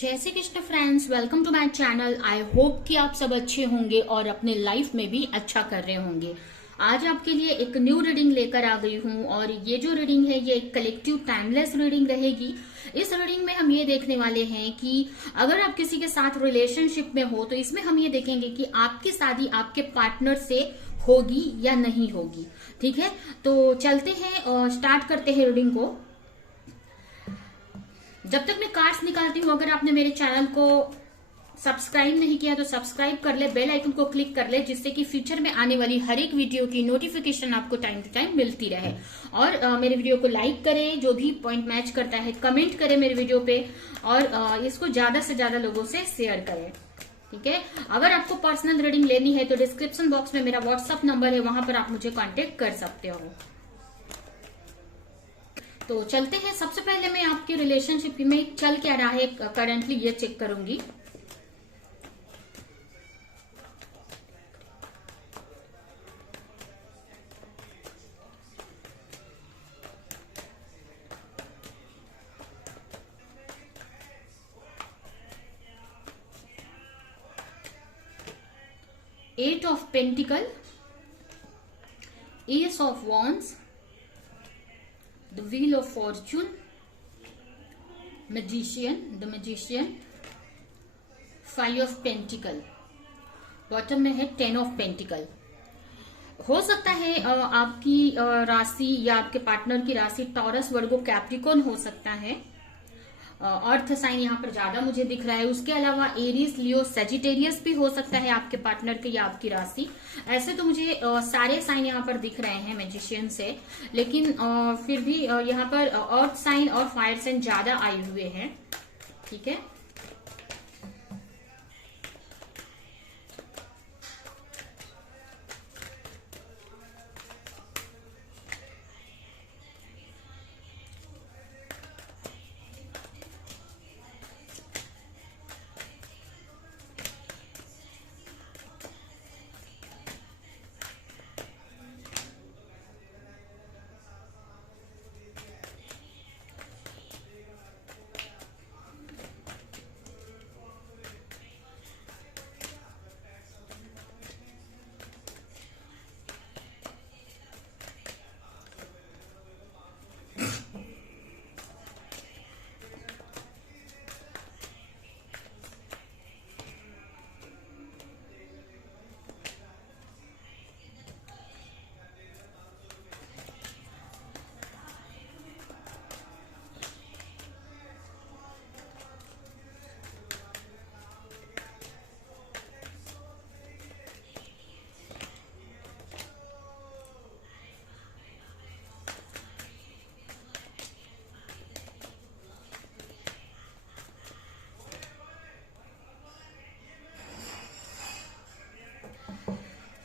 जय Shri Krishna friends, welcome to my channel. I hope कि आप सब अच्छे होंगे और अपने लाइफ में भी अच्छा कर रहे होंगे। आज आपके लिए एक न्यू रीडिंग लेकर आ गई हूँ और ये जो रीडिंग है ये एक कलेक्टिव टाइमलेस रीडिंग रहेगी। इस रीडिंग में हम ये देखने वाले हैं कि अगर आप किसी के साथ रिलेशनशिप में हो तो इसमें हम ये देखेंगे कि आपकी शादी आपके पार्टनर से होगी या नहीं होगी। ठीक है, तो चलते हैं और स्टार्ट करते हैं रीडिंग को। जब तक मैं कार्ड्स निकालती हूँ, अगर आपने मेरे चैनल को सब्सक्राइब नहीं किया तो सब्सक्राइब कर ले, बेल आइकन को क्लिक कर ले, जिससे कि फ्यूचर में आने वाली हर एक वीडियो की नोटिफिकेशन आपको टाइम टू टाइम मिलती रहे। और मेरे वीडियो को लाइक करें, जो भी पॉइंट मैच करता है कमेंट करें मेरे वीडियो पे, और इसको ज्यादा से ज्यादा लोगों से शेयर करें। ठीक है, अगर आपको पर्सनल रीडिंग लेनी है तो डिस्क्रिप्शन बॉक्स में मेरा व्हाट्सअप नंबर है, वहां पर आप मुझे कॉन्टेक्ट कर सकते हो। तो चलते हैं। सबसे पहले मैं आपके रिलेशनशिप में चल क्या रहा है करंटली ये चेक करूंगी। Eight of pentacle, ace of wands, the wheel of fortune, the magician, five of pentacle, bottom में है टेन ऑफ पेंटिकल। हो सकता है आपकी राशि या आपके पार्टनर की राशि टॉरस, वर्गो, कैप्रिकॉर्न हो सकता है। अर्थ साइन यहाँ पर ज्यादा मुझे दिख रहा है। उसके अलावा एरीज, लियो, सेजिटेरियस भी हो सकता है आपके पार्टनर के या आपकी राशि। ऐसे तो मुझे सारे साइन यहाँ पर दिख रहे हैं मैजिशियन से, लेकिन फिर भी यहाँ पर अर्थ साइन और फायर साइन ज्यादा आए हुए हैं। ठीक है,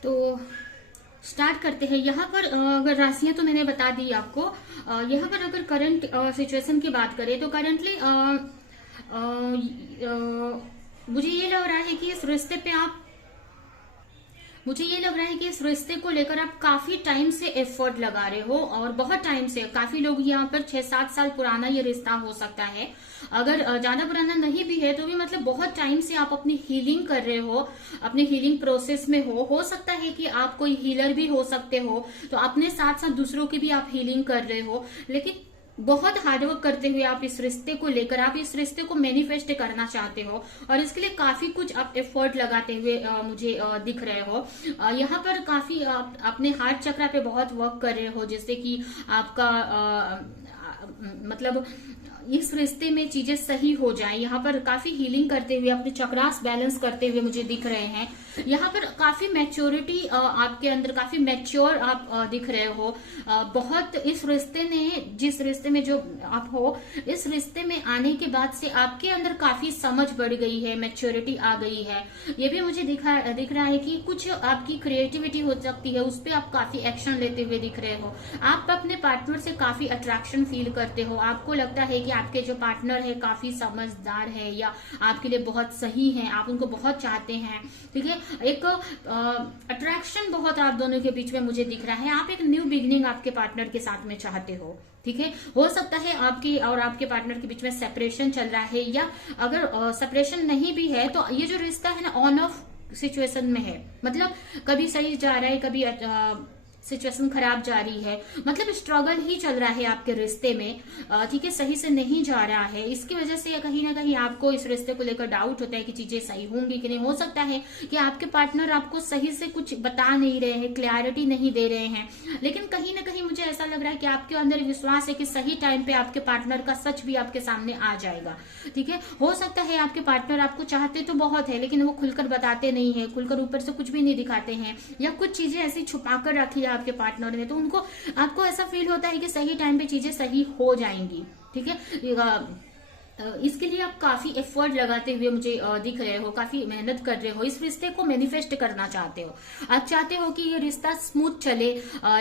तो स्टार्ट करते हैं। यहाँ पर अगर राशियां तो मैंने बता दी आपको। यहाँ पर अगर करंट सिचुएशन की बात करें तो करंटली मुझे ये लग रहा है कि इस रिश्ते को लेकर आप काफी टाइम से एफर्ट लगा रहे हो, और बहुत टाइम से, काफी लोग यहाँ पर 6-7 साल पुराना ये रिश्ता हो सकता है। अगर ज्यादा पुराना नहीं भी है तो भी मतलब बहुत टाइम से आप अपनी हीलिंग कर रहे हो, अपने हीलिंग प्रोसेस में हो सकता है कि आप कोई हीलर भी हो सकते हो, तो अपने साथ साथ दूसरों की भी आप हीलिंग कर रहे हो। लेकिन बहुत हार्डवर्क करते हुए आप इस रिश्ते को लेकर, आप इस रिश्ते को मैनिफेस्ट करना चाहते हो, और इसके लिए काफी कुछ आप एफर्ट लगाते हुए मुझे दिख रहे हो। यहाँ पर काफी आप अपने हार्ट चक्र पे बहुत वर्क कर रहे हो, जिससे कि आपका मतलब इस रिश्ते में चीजें सही हो जाएं। यहाँ पर काफी हीलिंग करते हुए, अपने चक्रास बैलेंस करते हुए मुझे दिख रहे हैं। यहाँ पर काफी मैच्योरिटी आपके अंदर, काफी मैच्योर आप दिख रहे हो। बहुत इस रिश्ते ने, जिस रिश्ते में जो आप हो, इस रिश्ते में आने के बाद से आपके अंदर काफी समझ बढ़ गई है, मैच्योरिटी आ गई है। ये भी मुझे दिख रहा है कि कुछ आपकी क्रिएटिविटी हो सकती है, उस पर आप काफी एक्शन लेते हुए दिख रहे हो। आप अपने पार्टनर से काफी अट्रैक्शन फील करते हो। आपको लगता है कि आपके जो पार्टनर है काफी समझदार है या आपके लिए बहुत सही है, आप उनको बहुत चाहते हैं, ठीक है। एक अट्रैक्शन बहुत आप दोनों के बीच में मुझे दिख रहा है। आप एक न्यू बिगिनिंग आपके पार्टनर के साथ में चाहते हो, ठीक है। हो सकता है आपकी और आपके पार्टनर के बीच में सेपरेशन चल रहा है, या अगर सेपरेशन नहीं भी है तो ये जो रिश्ता है ना ऑन ऑफ सिचुएशन में है, मतलब कभी सही जा रहा है, कभी सिचुएशन खराब जा रही है, मतलब स्ट्रगल ही चल रहा है आपके रिश्ते में, ठीक है, सही से नहीं जा रहा है। इसकी वजह से कहीं ना कहीं आपको इस रिश्ते को लेकर डाउट होता है कि चीजें सही होंगी कि नहीं। हो सकता है कि आपके पार्टनर आपको सही से कुछ बता नहीं रहे हैं, क्लैरिटी नहीं दे रहे हैं, लेकिन कहीं ना कहीं मुझे ऐसा लग रहा है कि आपके अंदर विश्वास है कि सही टाइम पे आपके पार्टनर का सच भी आपके सामने आ जाएगा, ठीक है। हो सकता है आपके पार्टनर आपको चाहते तो बहुत है, लेकिन वो खुलकर बताते नहीं है, खुलकर ऊपर से कुछ भी नहीं दिखाते हैं, या कुछ चीजें ऐसी छुपा कर रखी है आपके पार्टनर ने, तो उनको आपको ऐसा फील होता है कि सही टाइम पे चीजें सही हो जाएंगी, ठीक है। इसके लिए आप काफी एफर्ट लगाते हुए मुझे दिख रहे हो, काफी मेहनत कर रहे हो, इस रिश्ते को मैनिफेस्ट करना चाहते हो। आप चाहते हो कि ये रिश्ता स्मूथ चले,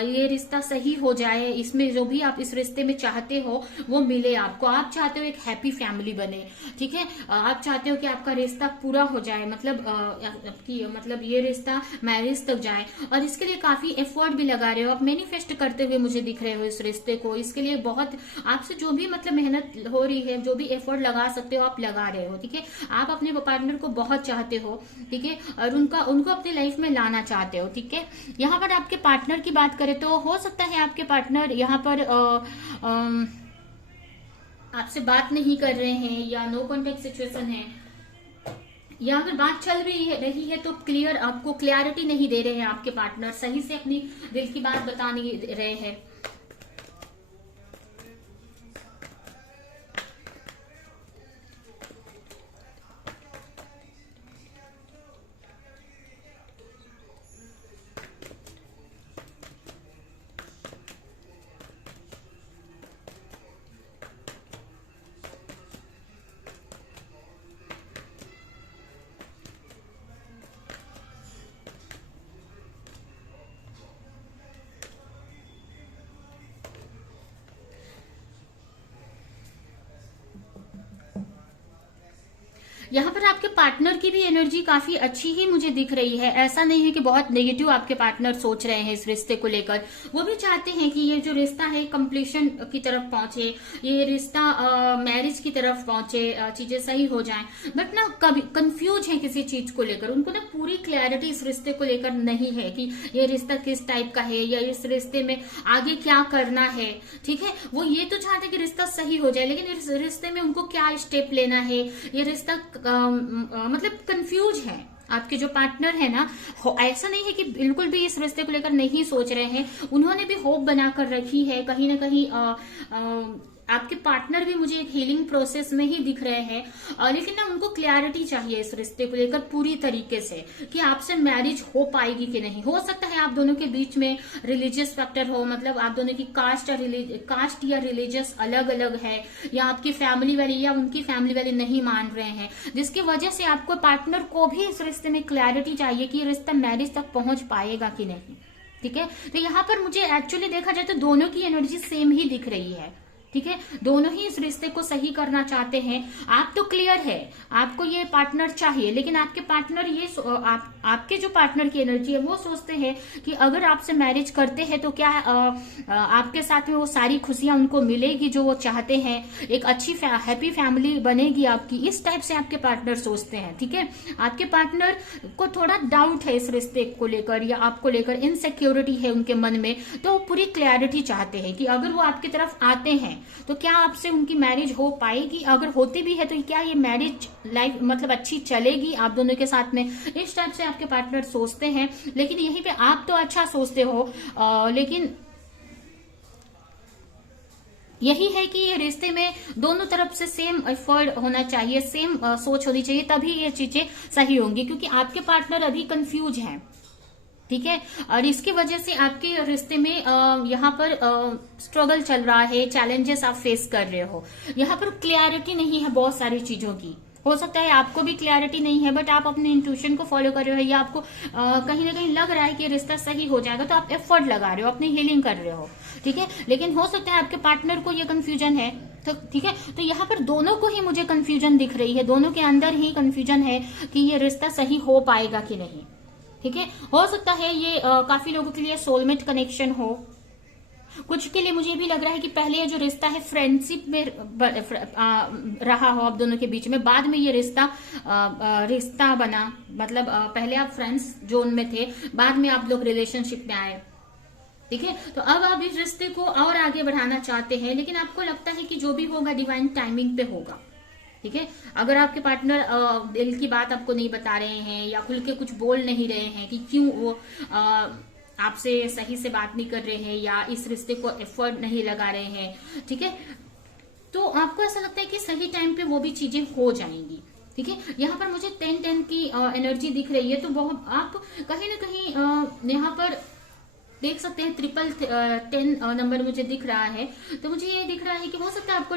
ये रिश्ता सही हो जाए, इसमें जो भी आप इस रिश्ते में चाहते हो वो मिले आपको। आप चाहते हो एक हैप्पी फैमिली बने, ठीक है। आप चाहते हो कि आपका रिश्ता पूरा हो जाए, मतलब ये रिश्ता मैरिज तक जाए, और इसके लिए काफी एफर्ट भी लगा रहे हो, आप मैनिफेस्ट करते हुए मुझे दिख रहे हो इस रिश्ते को। इसके लिए बहुत आपसे जो भी मतलब मेहनत हो रही है, जो भी एफर्ट लगा सकते हो आप लगा रहे हो, ठीक है। आप अपने पार्टनर को बहुत चाहते हो, ठीक है, और उनको अपनी लाइफ में लाना चाहते हो, ठीक है। यहाँ पर आपके पार्टनर की बात करें तो हो सकता है आपके पार्टनर यहाँ पर आपसे बात नहीं कर रहे हैं, या नो कॉन्टेक्ट सिचुएशन है, या अगर बात चल भी रही है तो आपको क्लियरिटी नहीं दे रहे हैं आपके पार्टनर, सही से अपनी दिल की बात बता नहीं रहे हैं। यहाँ पर आपके पार्टनर की भी एनर्जी काफी अच्छी ही मुझे दिख रही है। ऐसा नहीं है कि बहुत नेगेटिव आपके पार्टनर सोच रहे हैं इस रिश्ते को लेकर। वो भी चाहते हैं कि ये जो रिश्ता है कंप्लीशन की तरफ पहुंचे, ये रिश्ता मैरिज की तरफ पहुंचे, चीजें सही हो जाएं, बट ना कभी कंफ्यूज है किसी चीज को लेकर। उनको ना पूरी क्लैरिटी इस रिश्ते को लेकर नहीं है कि ये रिश्ता किस टाइप का है, या इस रिश्ते में आगे क्या करना है, ठीक है। वो ये तो चाहते कि रिश्ता सही हो जाए, लेकिन इस रिश्ते में उनको क्या स्टेप लेना है, ये रिश्ता मतलब कंफ्यूज है। आपके जो पार्टनर है ना, ऐसा नहीं है कि बिल्कुल भी इस रिश्ते को लेकर नहीं सोच रहे हैं, उन्होंने भी होप बनाकर रखी है कहीं ना कहीं। आपके पार्टनर भी मुझे एक हीलिंग प्रोसेस में ही दिख रहे हैं, लेकिन ना उनको क्लैरिटी चाहिए इस रिश्ते को लेकर पूरी तरीके से कि आपसे मैरिज हो पाएगी कि नहीं। हो सकता है आप दोनों के बीच में रिलीजियस फैक्टर हो, मतलब आप दोनों की कास्ट या रिलीजियस अलग अलग है, या आपकी फैमिली वाले या उनकी फैमिली वाले नहीं मान रहे हैं, जिसकी वजह से आपको पार्टनर को भी इस रिश्ते में क्लैरिटी चाहिए कि रिश्ता मैरिज तक पहुंच पाएगा कि नहीं, ठीक है। तो यहाँ पर मुझे एक्चुअली देखा जाए तो दोनों की एनर्जी सेम ही दिख रही है, ठीक है। दोनों ही इस रिश्ते को सही करना चाहते हैं। आप तो क्लियर है, आपको ये पार्टनर चाहिए, लेकिन आपके पार्टनर आपके जो पार्टनर की एनर्जी है वो सोचते हैं कि अगर आपसे मैरिज करते हैं तो क्या आपके साथ में वो सारी खुशियां उनको मिलेगी जो वो चाहते हैं, एक अच्छी हैप्पी फैमिली बनेगी आपकी। इस टाइप से आपके पार्टनर सोचते हैं, ठीक है। आपके पार्टनर को थोड़ा डाउट है इस रिश्ते को लेकर, या आपको लेकर इनसिक्योरिटी है उनके मन में, तो वो पूरी क्लैरिटी चाहते हैं कि अगर वो आपकी तरफ आते हैं तो क्या आपसे उनकी मैरिज हो पाएगी, अगर होती भी है तो क्या ये मैरिज लाइफ मतलब अच्छी चलेगी आप दोनों के साथ में। इस टाइप से आपके पार्टनर सोचते हैं। लेकिन यहीं पे आप तो अच्छा सोचते हो, लेकिन यही है कि ये रिश्ते में दोनों तरफ से सेम एफर्ट होना चाहिए, सेम सोच होनी चाहिए, तभी ये चीजें सही होंगी। क्योंकि आपके पार्टनर अभी कंफ्यूज हैं, ठीक है, और इसकी वजह से आपके रिश्ते में यहाँ पर स्ट्रगल चल रहा है, चैलेंजेस आप फेस कर रहे हो। यहाँ पर क्लियरिटी नहीं है बहुत सारी चीजों की। हो सकता है आपको भी क्लैरिटी नहीं है, बट आप अपने इंट्यूशन को फॉलो कर रहे हो, या आपको कहीं ना कहीं लग रहा है कि रिश्ता सही हो जाएगा, तो आप एफर्ट लगा रहे हो, अपनी हीलिंग कर रहे हो, ठीक है। लेकिन हो सकता है आपके पार्टनर को ये कंफ्यूजन है तो ठीक है, तो यहाँ पर दोनों को ही मुझे कंफ्यूजन दिख रही है, दोनों के अंदर ही कंफ्यूजन है कि ये रिश्ता सही हो पाएगा कि नहीं। ठीक है, हो सकता है ये काफी लोगों के लिए सोलमेट कनेक्शन हो, कुछ के लिए मुझे भी लग रहा है कि पहले ये जो रिश्ता है फ्रेंडशिप में रहा हो आप दोनों के बीच में, बाद में ये रिश्ता बना, मतलब पहले आप फ्रेंड्स जोन में थे, बाद में आप लोग रिलेशनशिप में आए। ठीक है, तो अब आप इस रिश्ते को और आगे बढ़ाना चाहते हैं, लेकिन आपको लगता है कि जो भी होगा डिवाइन टाइमिंग पे होगा। ठीक है, अगर आपके पार्टनर दिल की बात आपको नहीं बता रहे हैं या खुल के कुछ बोल नहीं रहे हैं कि क्यों वो आपसे सही से बात नहीं कर रहे हैं या इस रिश्ते को एफर्ट नहीं लगा रहे हैं, ठीक है, तो आपको ऐसा लगता है कि सही टाइम पे वो भी चीजें हो जाएंगी। ठीक है, यहाँ पर मुझे 10-10 की एनर्जी दिख रही है, तो बहुत आप कहीं ना कहीं यहाँ पर देख सकते हैं 1010 नंबर मुझे दिख रहा है। तो मुझे ये दिख रहा है कि हो सकता है आपको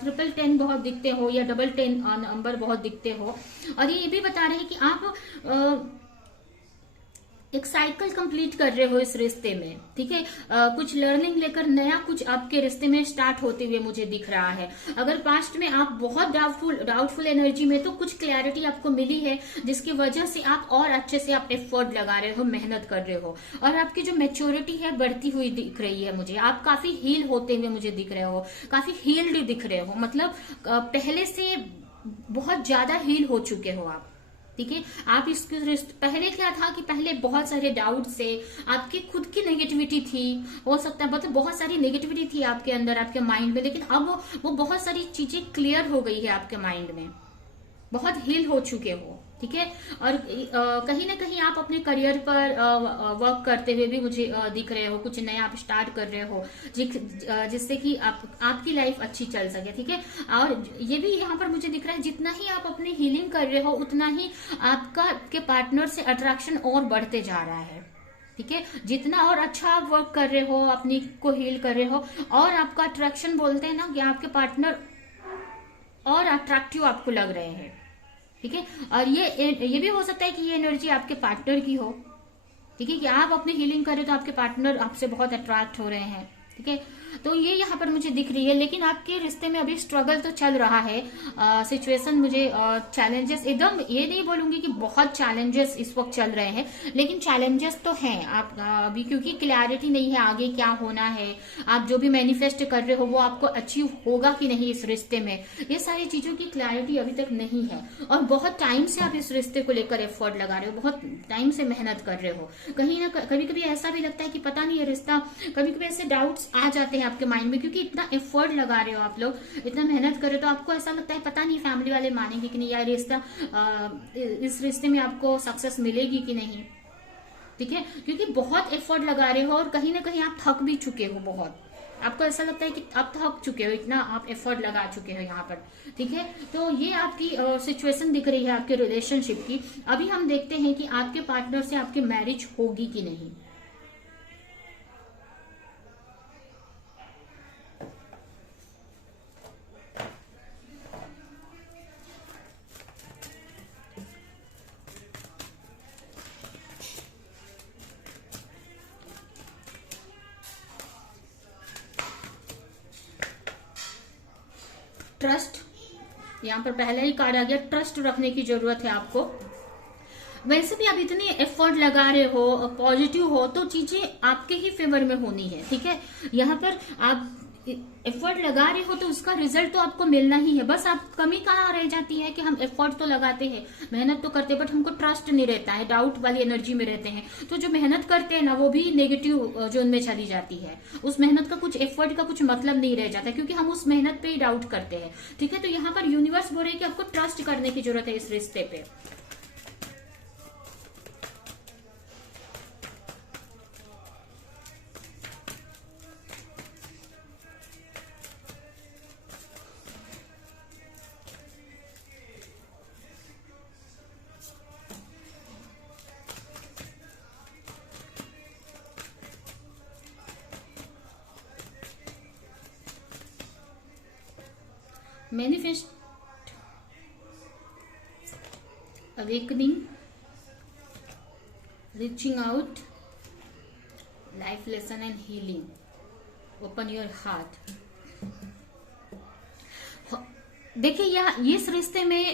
1010 बहुत दिखते हो या 1010 नंबर बहुत दिखते हो, और ये भी बता रहे हैं कि आप एक साइकिल कंप्लीट कर रहे हो इस रिश्ते में। ठीक है, कुछ लर्निंग लेकर नया कुछ आपके रिश्ते में स्टार्ट होते हुए मुझे दिख रहा है। अगर पास्ट में आप बहुत डाउटफुल एनर्जी में, तो कुछ क्लैरिटी आपको मिली है, जिसकी वजह से आप और अच्छे से आप एफर्ट लगा रहे हो, मेहनत कर रहे हो, और आपकी जो मैच्योरिटी है बढ़ती हुई दिख रही है मुझे। आप काफी हील होते हुए मुझे दिख रहे हो, काफी हील्ड दिख रहे हो, मतलब पहले से बहुत ज्यादा हील हो चुके हो आप। ठीक है, आप इसके पहले क्या था कि पहले बहुत सारे डाउट से आपकी खुद की नेगेटिविटी थी, हो सकता है मतलब बहुत सारी नेगेटिविटी थी आपके अंदर, आपके माइंड में, लेकिन अब वो बहुत सारी चीजें क्लियर हो गई है आपके माइंड में, बहुत हील हो चुके हो। ठीक है, और कहीं ना कहीं आप अपने करियर पर वर्क करते हुए भी मुझे दिख रहे हो, कुछ नया आप स्टार्ट कर रहे हो जिससे कि आपकी लाइफ अच्छी चल सके। ठीक है, और ये भी यहाँ पर मुझे दिख रहा है जितना ही आप अपनी हीलिंग कर रहे हो, उतना ही आपके पार्टनर से अट्रैक्शन और बढ़ते जा रहा है। ठीक है, जितना और अच्छा आप वर्क कर रहे हो, अपनी को हील कर रहे हो, और आपका अट्रैक्शन बोलते हैं ना कि आपके पार्टनर और अट्रैक्टिव आपको लग रहे हैं। ठीक है, और ये भी हो सकता है कि ये एनर्जी आपके पार्टनर की हो। ठीक है, कि आप अपनी हीलिंग करें तो आपके पार्टनर आपसे बहुत अट्रैक्ट हो रहे हैं। ठीक है, तो ये यहाँ पर मुझे दिख रही है, लेकिन आपके रिश्ते में अभी स्ट्रगल तो चल रहा है, सिचुएशन मुझे चैलेंजेस, एकदम ये नहीं बोलूंगी कि बहुत चैलेंजेस इस वक्त चल रहे हैं, लेकिन चैलेंजेस तो हैं आप अभी, क्योंकि क्लैरिटी नहीं है आगे क्या होना है, आप जो भी मैनिफेस्ट कर रहे हो वो आपको अचीव होगा कि नहीं इस रिश्ते में, ये सारी चीजों की क्लैरिटी अभी तक नहीं है, और बहुत टाइम से आप इस रिश्ते को लेकर एफर्ट लगा रहे हो, बहुत टाइम से मेहनत कर रहे हो। कहीं ना कभी कभी ऐसा भी लगता है कि पता नहीं ये रिश्ता, कभी कभी ऐसे डाउट्स आ जाते हैं आपके माइंड में, क्योंकि इतना एफर्ट लगा रहे हो आप लोग, इतना मेहनत कर रहे हो, तो आपको ऐसा लगता है पता नहीं फैमिली वाले मानेंगे कि नहीं, या रिश्ता इस रिश्ते में आपको सक्सेस मिलेगी कि नहीं। ठीक है, क्योंकि बहुत एफर्ट लगा रहे हो और कहीं ना कहीं आप थक भी चुके हो बहुत, आपको ऐसा लगता है कि आप थक चुके हो, इतना आप एफर्ट लगा चुके हो यहाँ पर। ठीक है, तो ये आपकी सिचुएशन दिख रही है आपके रिलेशनशिप की। अभी हम देखते हैं कि आपके पार्टनर से आपकी मैरिज होगी कि नहीं। ट्रस्ट, यहाँ पर पहले ही कार्ड आ गया, ट्रस्ट रखने की जरूरत है आपको। वैसे भी आप इतनी एफर्ट लगा रहे हो, पॉजिटिव हो, तो चीजें आपके ही फेवर में होनी है। ठीक है, यहाँ पर आप एफर्ट लगा रहे हो तो उसका रिजल्ट तो आपको मिलना ही है। बस आप कमी कहाँ रह जाती है कि हम एफर्ट तो लगाते हैं, मेहनत तो करते हैं, बट हमको ट्रस्ट नहीं रहता है, डाउट वाली एनर्जी में रहते हैं, तो जो मेहनत करते हैं ना वो भी नेगेटिव जोन में चली जाती है। उस मेहनत का कुछ, एफर्ट का कुछ मतलब नहीं रह जाता, क्योंकि हम उस मेहनत पे ही डाउट करते हैं। ठीक है, तो यहाँ पर यूनिवर्स बोल रहे हैं कि आपको ट्रस्ट करने की जरूरत है इस रिश्ते पे। Manifest, awakening, reaching out, life lesson and healing. Open your heart. देखिए ये इस रिश्ते में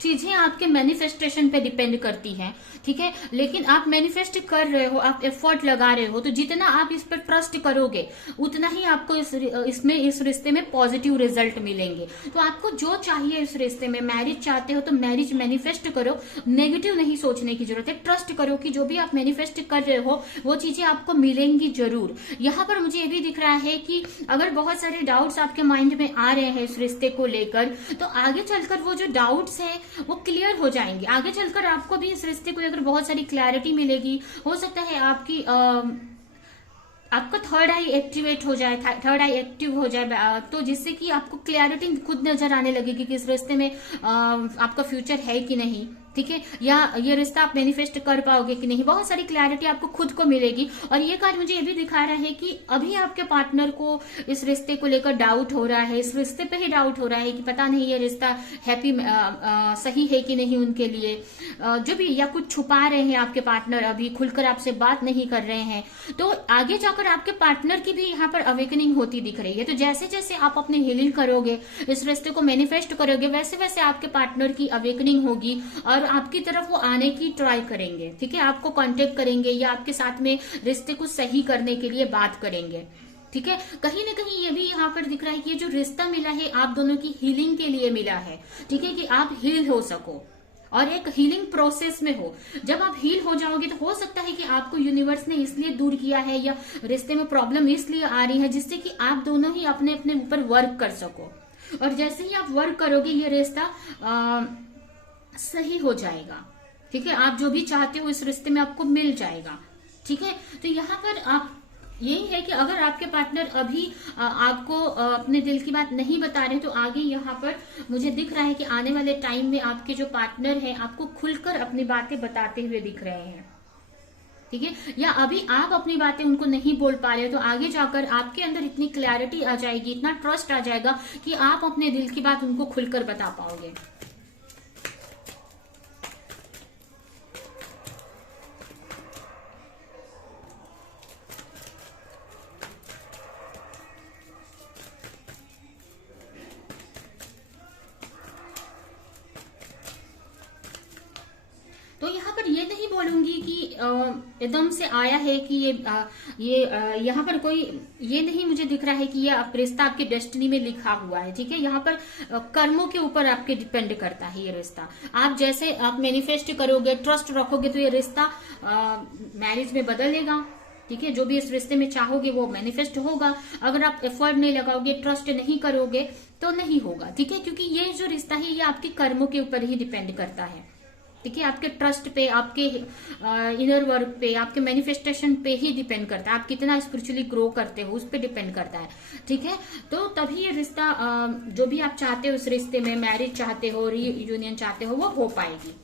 चीजें आपके मैनिफेस्टेशन पे डिपेंड करती हैं, ठीक है। लेकिन आप मैनिफेस्ट कर रहे हो, आप एफर्ट लगा रहे हो, तो जितना आप इस पर ट्रस्ट करोगे उतना ही आपको इस रिश्ते में पॉजिटिव रिजल्ट मिलेंगे। तो आपको जो चाहिए इस रिश्ते में, मैरिज चाहते हो तो मैरिज मैनिफेस्ट करो, नेगेटिव नहीं सोचने की जरूरत है। ट्रस्ट करो कि जो भी आप मैनिफेस्ट कर रहे हो वो चीजें आपको मिलेंगी जरूर। यहाँ पर मुझे ये भी दिख रहा है कि अगर बहुत सारे डाउट्स आपके माइंड में आ रहे हैं इस रिश्ते को लेकर, तो आगे चलकर वो जो डाउट्स है वो क्लियर हो जाएंगे। आगे चलकर आपको भी इस रिश्ते को लेकर बहुत सारी क्लैरिटी मिलेगी। हो सकता है आपका थर्ड आई एक्टिवेट हो जाए, थर्ड आई एक्टिव हो जाए, तो जिससे कि आपको क्लैरिटी खुद नजर आने लगेगी कि इस रिश्ते में आपका फ्यूचर है कि नहीं, ठीक है, या ये रिश्ता आप मैनिफेस्ट कर पाओगे कि नहीं। बहुत सारी क्लैरिटी आपको खुद को मिलेगी। और ये कार्ड मुझे ये भी दिखा रहा है कि अभी आपके पार्टनर को इस रिश्ते को लेकर डाउट हो रहा है, इस रिश्ते पे ही डाउट हो रहा है कि पता नहीं ये रिश्ता हैप्पी सही है कि नहीं उनके लिए, जो भी, या कुछ छुपा रहे हैं आपके पार्टनर, अभी खुलकर आपसे बात नहीं कर रहे हैं। तो आगे जाकर आपके पार्टनर की भी यहाँ पर अवेकनिंग होती दिख रही है। तो जैसे जैसे आप अपनी हीलिंग करोगे, इस रिश्ते को मैनिफेस्ट करोगे, वैसे वैसे आपके पार्टनर की अवेकनिंग होगी और आपकी तरफ वो आने की ट्राई करेंगे, ठीक है, आपको कांटेक्ट करेंगे या आपके साथ में रिश्ते को सही करने के लिए बात करेंगे, ठीक है। कहीं ना कहीं ये भी यहाँ पर दिख रहा है कि ये जो रिश्ता मिला है आप दोनों की हीलिंग के लिए मिला है, ठीक है, कि आप हील हो सको और एक हीलिंग प्रोसेस में हो। जब आप हील हो जाओगे तो हो सकता है कि आपको यूनिवर्स ने इसलिए दूर किया है या रिश्ते में प्रॉब्लम इसलिए आ रही है जिससे कि आप दोनों ही अपने अपने ऊपर वर्क कर सको। और जैसे ही आप वर्क करोगे ये रिश्ता सही हो जाएगा, ठीक है। आप जो भी चाहते हो इस रिश्ते में आपको मिल जाएगा, ठीक है। तो यहाँ पर आप यही है कि अगर आपके पार्टनर अभी आपको अपने दिल की बात नहीं बता रहे, तो आगे यहाँ पर मुझे दिख रहा है कि आने वाले टाइम में आपके जो पार्टनर हैं आपको खुलकर अपनी बातें बताते हुए दिख रहे हैं, ठीक है। या अभी आप अपनी बातें उनको नहीं बोल पा रहे, तो आगे जाकर आपके अंदर इतनी क्लैरिटी आ जाएगी, इतना ट्रस्ट आ जाएगा कि आप अपने दिल की बात उनको खुलकर बता पाओगे। तो यहाँ पर ये नहीं बोलूंगी कि एकदम से आया है कि यहाँ पर कोई ये नहीं मुझे दिख रहा है कि ये रिश्ता आपके डेस्टिनी में लिखा हुआ है, ठीक है। यहाँ पर कर्मों के ऊपर आपके डिपेंड करता है ये रिश्ता। आप जैसे आप मैनिफेस्ट करोगे, ट्रस्ट रखोगे, तो ये रिश्ता मैरिज में बदलेगा, ठीक है। जो भी इस रिश्ते में चाहोगे वो मैनिफेस्ट होगा। अगर आप एफर्ट नहीं लगाओगे, ट्रस्ट नहीं करोगे तो नहीं होगा, ठीक है। क्योंकि ये जो रिश्ता है ये आपके कर्मों के ऊपर ही डिपेंड करता है, ठीक है। आपके ट्रस्ट पे, आपके इनर वर्क पे, आपके मैनिफेस्टेशन पे ही डिपेंड करता है। आप कितना स्पिरिचुअली ग्रो करते हो उस पे डिपेंड करता है, ठीक है। तो तभी ये रिश्ता जो भी आप चाहते हो, उस रिश्ते में मैरिज चाहते हो, रीयूनियन चाहते हो, वो हो पाएगी।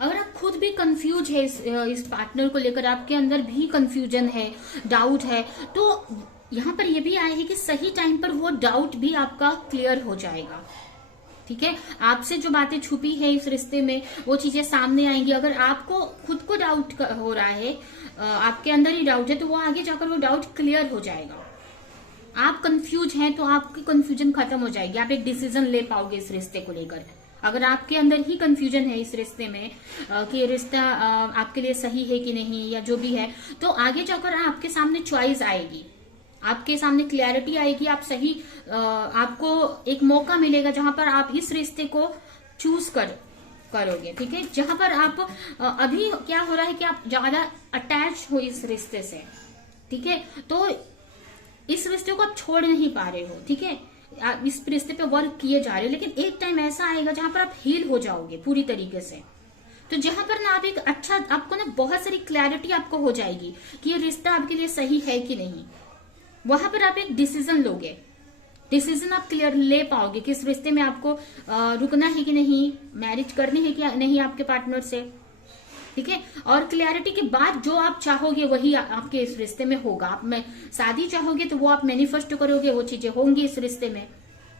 अगर आप खुद भी कंफ्यूज है इस पार्टनर को लेकर, आपके अंदर भी कंफ्यूजन है, डाउट है, तो यहाँ पर यह भी आया है कि सही टाइम पर वो डाउट भी आपका क्लियर हो जाएगा, ठीक है। आपसे जो बातें छुपी है इस रिश्ते में वो चीजें सामने आएंगी। अगर आपको खुद को डाउट हो रहा है, आपके अंदर ही डाउट है, तो वो आगे जाकर वो डाउट क्लियर हो जाएगा। आप कंफ्यूज हैं तो आपकी कंफ्यूजन खत्म हो जाएगी, आप एक डिसीजन ले पाओगे इस रिश्ते को लेकर। अगर आपके अंदर ही कंफ्यूजन है इस रिश्ते में कि ये रिश्ता आपके लिए सही है कि नहीं, या जो भी है, तो आगे जाकर आपके सामने चॉइस आएगी, आपके सामने क्लैरिटी आएगी। आप सही आपको एक मौका मिलेगा जहां पर आप इस रिश्ते को चूज करोगे, ठीक है। जहां पर आप अभी क्या हो रहा है कि आप ज्यादा अटैच हो इस रिश्ते से, ठीक है, तो इस रिश्ते को आप छोड़ नहीं पा रहे हो, ठीक है। आप इस रिश्ते पे वर्क किए जा रहे हो, लेकिन एक टाइम ऐसा आएगा जहां पर आप हील हो जाओगे पूरी तरीके से। तो तो जहां पर ना आप एक अच्छा, आपको ना बहुत सारी क्लैरिटी आपको हो जाएगी कि ये रिश्ता आपके लिए सही है कि नहीं। वहां पर आप एक डिसीजन लोगे, डिसीजन आप क्लियर ले पाओगे कि इस रिश्ते में आपको रुकना है कि नहीं, मैरिज करनी है कि नहीं आपके पार्टनर से, ठीक है। और क्लैरिटी के बाद जो आप चाहोगे वही आपके इस रिश्ते में होगा। आप में शादी चाहोगे तो वो आप मैनिफेस्ट करोगे, वो चीजें होंगी इस रिश्ते में,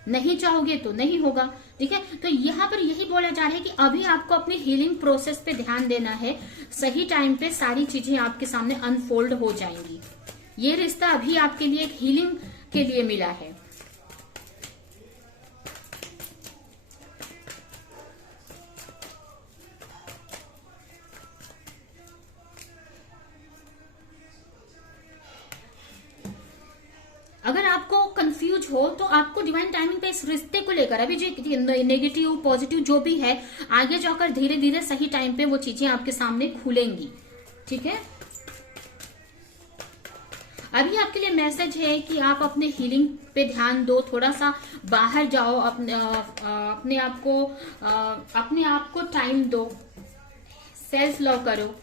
नहीं चाहोगे तो नहीं होगा, ठीक है। तो यहाँ पर यही बोला जा रहा है कि अभी आपको अपनी हीलिंग प्रोसेस पे ध्यान देना है, सही टाइम पे सारी चीजें आपके सामने अनफोल्ड हो जाएंगी। ये रिश्ता अभी आपके लिए एक हीलिंग के लिए मिला है। अगर आपको कंफ्यूज हो तो आपको डिवाइन टाइमिंग पे इस रिश्ते को लेकर अभी जो नेगेटिव पॉजिटिव जो भी है, आगे जाकर धीरे धीरे सही टाइम पे वो चीजें आपके सामने खुलेंगी, ठीक है। अभी आपके लिए मैसेज है कि आप अपने हीलिंग पे ध्यान दो, थोड़ा सा बाहर जाओ, अपने आप को टाइम दो, सेल्फ लव करो।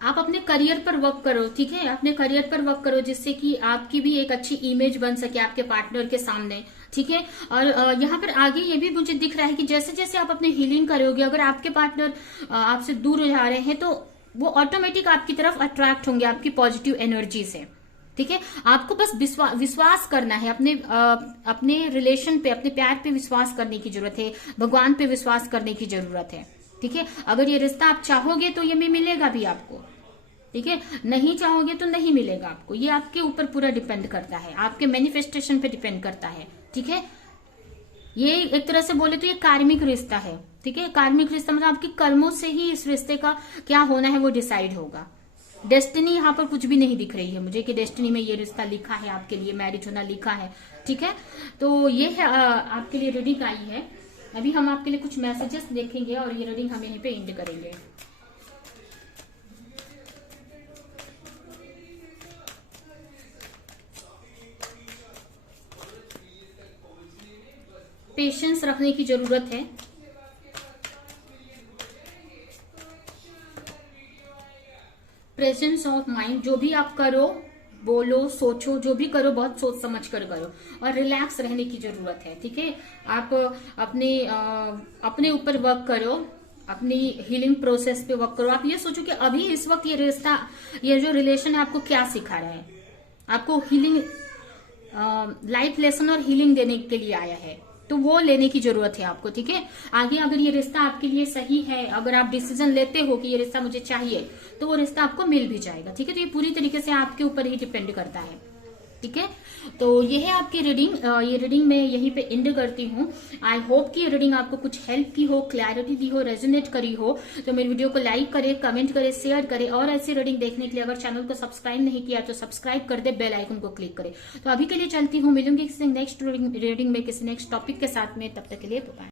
आप अपने करियर पर वर्क करो, ठीक है, अपने करियर पर वर्क करो, जिससे कि आपकी भी एक अच्छी इमेज बन सके आपके पार्टनर के सामने, ठीक है। और यहाँ पर आगे ये भी मुझे दिख रहा है कि जैसे जैसे आप अपनी हीलिंग करोगे, अगर आपके पार्टनर आपसे दूर जा रहे हैं तो वो ऑटोमेटिक आपकी तरफ अट्रैक्ट होंगे आपकी पॉजिटिव एनर्जी से, ठीक है। आपको बस विश्वास करना है, अपने रिलेशन पे, अपने प्यार पे विश्वास करने की जरूरत है, भगवान पे विश्वास करने की जरूरत है, ठीक है। अगर ये रिश्ता आप चाहोगे तो ये मिलेगा भी आपको, ठीक है, नहीं चाहोगे तो नहीं मिलेगा आपको। ये आपके ऊपर पूरा डिपेंड करता है, आपके मैनिफेस्टेशन पे डिपेंड करता है, ठीक है। ये एक तरह से बोले तो ये कार्मिक रिश्ता है, ठीक है। कार्मिक रिश्ता मतलब आपके कर्मों से ही इस रिश्ते का क्या होना है वो डिसाइड होगा। डेस्टिनी यहाँ पर कुछ भी नहीं दिख रही है मुझे कि डेस्टिनी में ये रिश्ता लिखा है आपके लिए, मैरिज होना लिखा है, ठीक है। तो ये है आपके लिए रीडिंग आई है। अभी हम आपके लिए कुछ मैसेजेस देखेंगे और ये रीडिंग हम यहीं पे एंड करेंगे। पेशेंस रखने की जरूरत है, प्रेजेंस ऑफ माइंड, जो भी आप करो, बोलो, सोचो, जो भी करो बहुत सोच समझ कर करो, और रिलैक्स रहने की जरूरत है, ठीक है। आप अपने ऊपर वर्क करो, अपनी हीलिंग प्रोसेस पे वर्क करो। आप ये सोचो कि अभी इस वक्त ये रिश्ता, ये जो रिलेशन है आपको क्या सिखा रहा है, आपको हीलिंग, लाइफ लेसन और हीलिंग देने के लिए आया है, तो वो लेने की जरूरत है आपको, ठीक है। आगे अगर ये रिश्ता आपके लिए सही है, अगर आप डिसीजन लेते हो कि ये रिश्ता मुझे चाहिए, तो वो रिश्ता आपको मिल भी जाएगा, ठीक है। तो ये पूरी तरीके से आपके ऊपर ही डिपेंड करता है, ठीक है। तो ये है आपकी रीडिंग। ये रीडिंग मैं यहीं पे एंड करती हूँ। आई होप कि ये रीडिंग आपको कुछ हेल्प की हो, क्लैरिटी दी हो, रेजोनेट करी हो। तो मेरी वीडियो को लाइक करे, कमेंट करे, शेयर करे, और ऐसी रीडिंग देखने के लिए अगर चैनल को सब्सक्राइब नहीं किया तो सब्सक्राइब कर दे, बेल आइकन को क्लिक करे। तो अभी के लिए चलती हूँ, मिलूंगी किसी नेक्स्ट रीडिंग में किसी नेक्स्ट टॉपिक के साथ में, तब तक के लिए बाय।